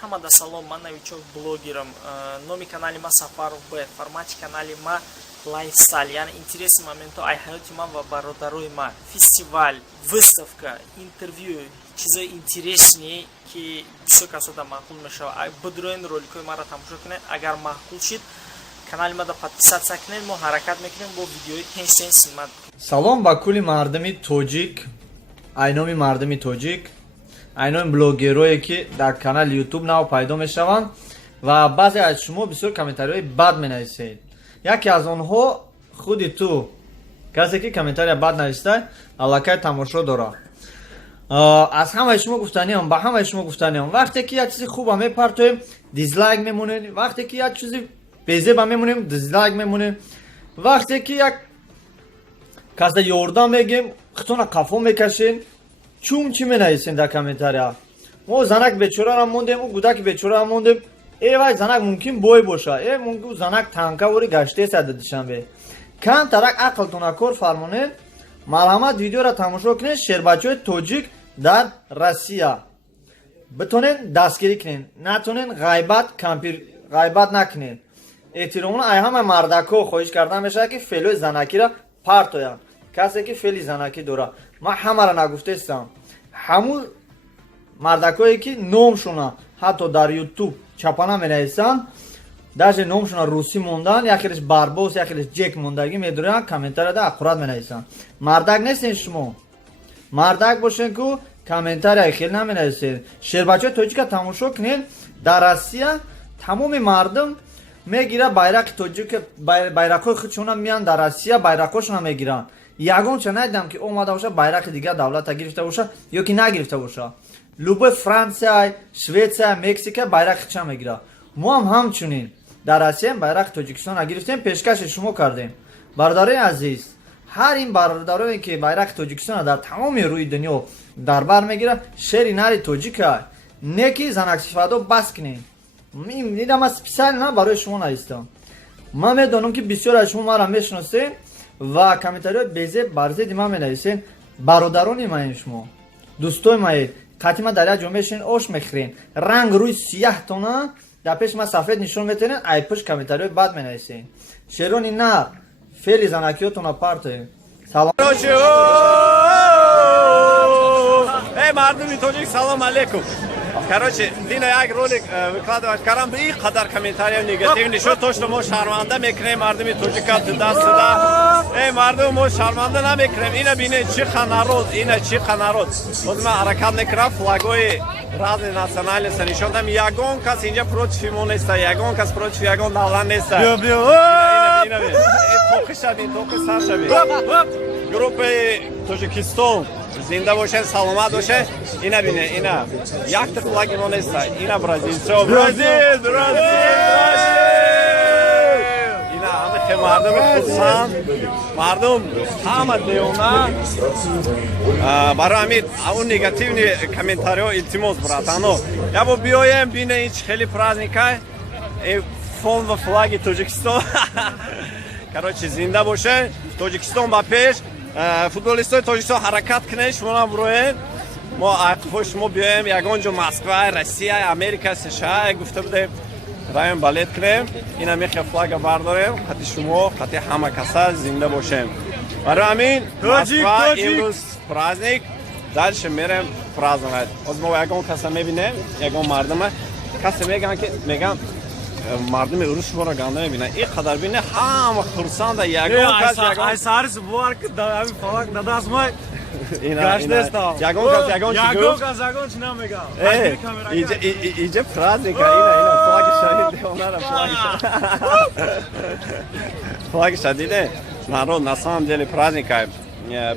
Хамада салом, ман новичок блогером. Номи канали ма Сафаров Б. Формате канали ма лайфстайл. Яни интересный момент ай хайоти ма ва бародарои ма. Фестиваль, выставка, интервью. Чиза интереснее, ки бисёр касода маъқул мешава. Бидроин роликои мара тамошо кунед. Агар маъқул шид, канали ма да подписаться кунед. Мо ҳаракат мекунем бо видеои тенсен симат. Салом ба кули мардами тоҷик, айноми мардами тоҷик, айноми блогерое ки дар канали YouTube нав пайдо мешаванд ва баъзе аз шумо бисёр комментариҳои бад менависед. Яке аз онҳо худи ту, касе ки комментария бад навистай, аллакай тамошо дорад. Аз ҳамаи шумо гуфтаниам, ба ҳамаи шумо гуфтаниам, вақте ки як чизи хуба мепартоем, дизлайк мемонем, вақте ки як чизи безеба мемонем, дизлайк мемонем, вақте ки як каса ёрдам мегем, хитона қафо мекашем, чум чӣ менависем дар комментария. Мо занак бечораро мондем, у гудаки бечораро мондем. Вай занак мумкин бой боша, мумкин занак танкавори гаштеса дадишанбе. Кам тарак ақлтона кор фармонед, марҳамат видеоро тамошо кунед. Шербачаҳои тоҷик дар Россия битонен дастгирӣ кунед, натонен ғайбат накунед. эҳтиромона ай ҳама мардако хоҳиш карда мешавад ки феълои занакиро партоянд. касе ки феъли занакӣ дорад, ман ҳамаро нагуфтаистам. ҳамун мардакое ки номшона ҳатто дар YouTube чапана менависанд, даже номшона русӣ мондан, якелеш барбос, якелеш ҷек мондагӣ медоранд, комментарияда аққурат менависанд. Мардак нестен шумо. Мардак бошен ку комментарияи хел наменависед. Шербачаҳои тоҷика тамошо кунед. Дар Россия тамоми мардум мегирад байрақи тоҷика, байрақҳои худшона миянд дар Россия, байрақҳошона мегиранд. Ягон ча надидам ки омада боша байрақи дигар давлата гирифта боша ё ки нагирифта боша. Любой Франсия, Швеция, Мексика байрақи ча мегирад. мо ҳам ҳамчунин дар Россия байрақи Тоҷикистона гирифтем, пешкаши шумо кардем. Бародарои азиз, ҳар ин бародарое ки байрақи Тоҷикистона дар тамоми рӯи дунё дар бар мегирад, шери нари тоҷика, не ки занаксифадо бас кунед. Дидам аз специально барои шумо навистам. ман медонам ки бисёр аз шумо маро мешиносед ва комментариҳои безеб бар зидди ман менависед. бародарони маем шумо, дӯстои маед. қатима дар як ҷо мешинед, ош мехӯред, ранг рӯи сияҳтона дар пеши ман сафед нишон метавонед, ай пӯш комментариҳои бад менависед. шерони нар, феъли занакиётона партоед. салом. мардуми тоҷик, салом алейкум. Короче, Дина як ролик выкладывать карам, и қадар комментариев негативный, что то, что мы шарманда мекрем, мардуми тоҷика туда-сюда. Мардум мы шарманда намекрем, ина бине чиха народ, ина чиха народ. Вот мы аракат мекрем, флагои разные национальности, нишон там ягон кас инжа против имо неста, ягон кас против ягон давлан неста. Тоқи шабин, тоқи сар шабин. Группы Тоҷикистон зинда бошед, саломат бошед. Ина бине, ина якта флаг имо неста, ина бразилчо, Бразил. Ина ҳама хе мардум худсанд, мардум ҳама деона. Барои ҳамин авун негативни комментариҳо илтимос братано. Ябо биёем бине ин чӣ хеле праздникай. Фон ва флаги Тоҷикистон. Короче, зинда бошед. Тоҷикистон ба пеш. Футболистои Тоҷикистон ҳаракат кунед, шумо броед. мо ақфо шумо биёем ягон ҷо Москва, Россия, Америка, США гуфта будем. раем балет кунем. Ина мехе флага бардорем. хати шумо, хати ҳама каса зинда бошем. Барои ҳамин Москва имрӯз праздник. Дальше мерем праздновать. Оз мо ягон каса мебинем, ягон мардума. Касе меган ки меган мардуми урус шуморо ганда мебинад. ин қадар бине ҳама хурсанда, ягон кас ягон ай сарис буар ки ҳамин фалак дадаст май гаштестам. Ягон кас ягон чи гуфт. ягон чи намегам. Иҷа праздника, ина флаги шадид деонара флаги шадиде. Народ, на самом деле праздника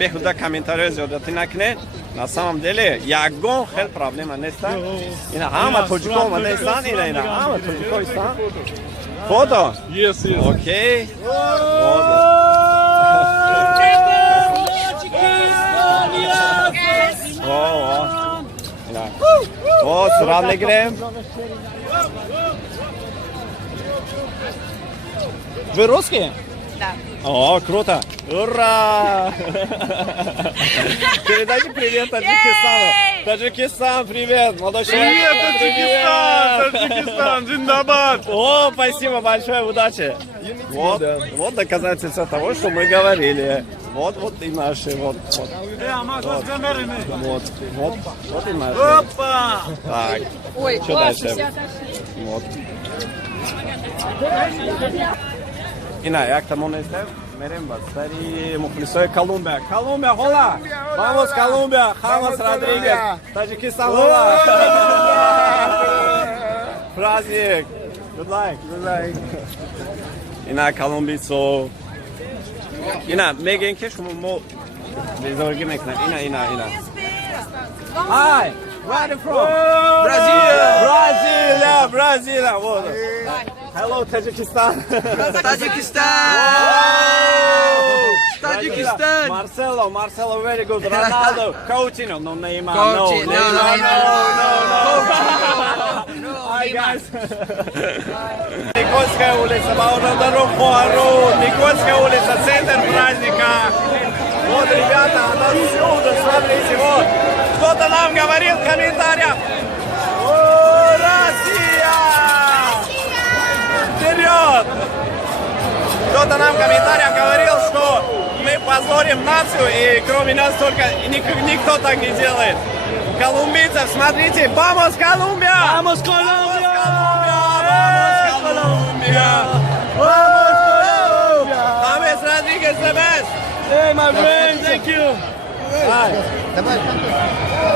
беҳуда комментариҳои зиёдатӣ накунед. На самом деле ягон хел проблема неста. Ина ҳама тоҷикон ва нестанд, ина ҳама тоҷикон истанд. Фото? Yes. Окей. Фото. сурат мегирем. Вы русские? Да. О, круто! Ура! Передайте привет Таджикистану. Ей! Таджикистан, привет! Молодой Привет, Таджикистан! Таджикистан, Зиндабад! О, спасибо большое, удачи! Вот доказательство того, что мы говорили. Вот и наши, вот и наши. Опа! Так, Ой, что дальше? Вот. Ина, як там он este? Merhaba, стари мухлисой Колумбия. Колумбия, hola! Vamos, Колумбия! Хамас Родригес! Таджикистан, hola! Праздник! Good luck! Ина, колумбийцо. Ина, меген кеш мо безоргинек на. Ина. Hi! Where are you from? Brazil! Вот. Hello, Tajikistan! Tajikistan! Marcelo, very good. Ronaldo, Coutinho, no Neymar, no. Hi, guys. Никольская улица, Бауродару, Никольская улица, центр праздника. Вот, ребята, отсюда, смотрите, вот. Кто-то нам говорил в комментариях. О, Россия! Вперед! Кто-то нам в комментариях говорил, что мы позорим нацию, и кроме нас только никто так не делает. Колумбийцев, смотрите, vamos Колумбия! Vamos Колумбия! James Rodriguez the best! Hey, my friend, thank you!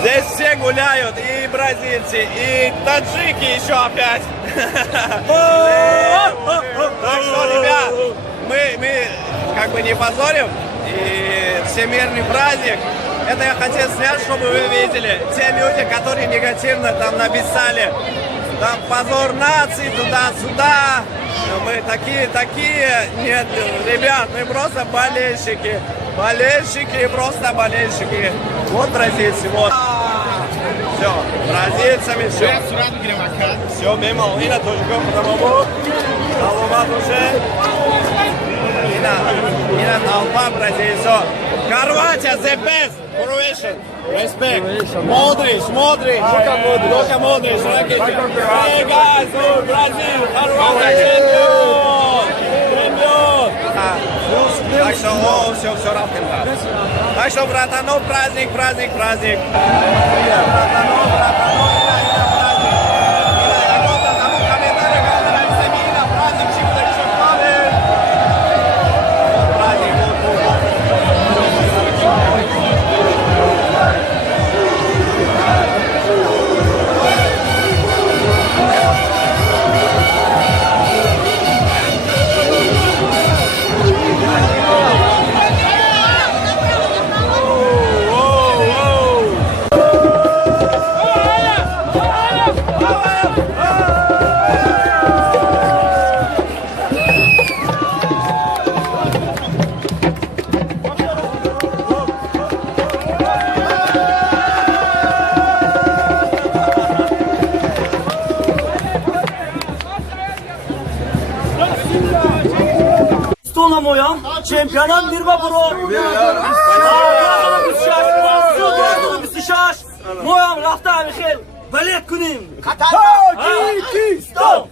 Здесь все гуляют, и бразильцы, и таджики еще опять. Так что, ребят, мы как бы не позорим, и всемирный праздник. Это я хотел снять, чтобы вы видели. Те люди, которые негативно там написали, там позор нации, туда-сюда. Мы такие. Нет, ребят, мы просто болельщики. Просто болельщики. Вот бразильцы, вот. Все, бразильцами все. Все, мимо, Ина тоже потому толпа уже. Ина толпа бразильцев. Хорватия, the best. Croatian, respect. Modric. Luka Modric. Hey guys, Brazil, Хорватия, чемпион. Так что, все равно. Так что, братанов, праздник. Братанов, праздник. Чемпионат мира, бро! Моям рафта Михаил, балет куним! Таджикистан!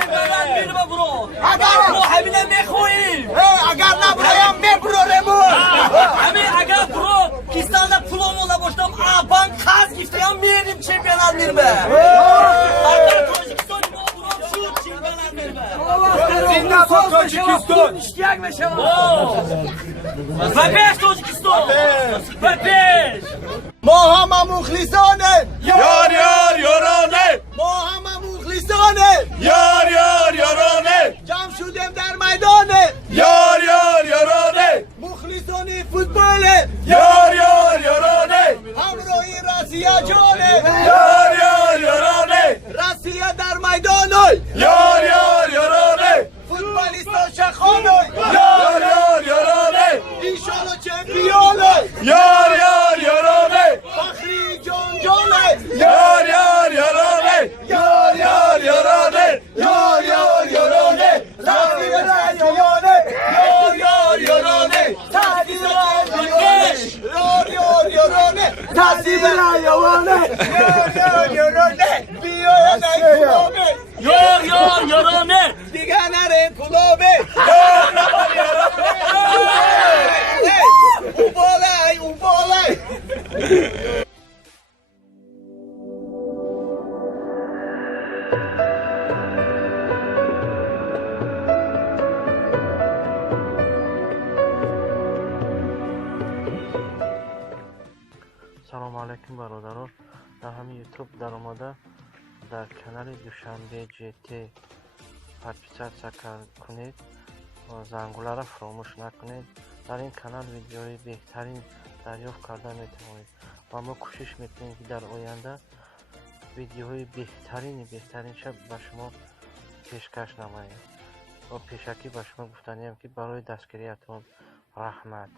چمپیونان میره برو اگر ما همینه میخواییم اگر نبرایم میبرورم همین اگر برو کیستانده پولم اولا باشتم آبان خاص گفتیم میریم چمپیونان میره اگر تاجیکستانی ما برو شد چمپیونان میره زنده باد تاجیکستان اشتیاق بشه و پیش تاجیکستان و پیش ما همه مخلصانه یار یار یارانه ما همه مخلصانه یار یار یارانه جمع شدیم در میدانه یار یار یارانه مخلصانی فوتباله یار یار یارانه همراهی راسیه جانه یار یار یارانه راسیه در میدانه یار یار یارانه فوتبالیستان شخانه یار یار یارانه ایشالا چمپیونه یار یار یارانه فخری جان جانه یار یار یارانه یار یار یارانه یار یار یارانه راسیه رایانه یار یار یارانه تحدید رایانه یار یار یارانه تحدید رایانه یار یار یارانه بیاین این کلابه یار یار یارانه دیگه نرین کلابه اون بالای اون بالای سلام علیکم برادران. در همین یوتیوب در آمده در کانال دوشنبه جی подписаться کنید و زنگوله را فراموش نکنید. در این کانال ویدیوهای بهترین دریافت کرده میتوانید و ما کوشش میکنیم که در آینده ویدیوهای بهترین شب به شما پیشکش نماییم و پیشکی به شما گفتنیم که برای دستگیریتون رحمت.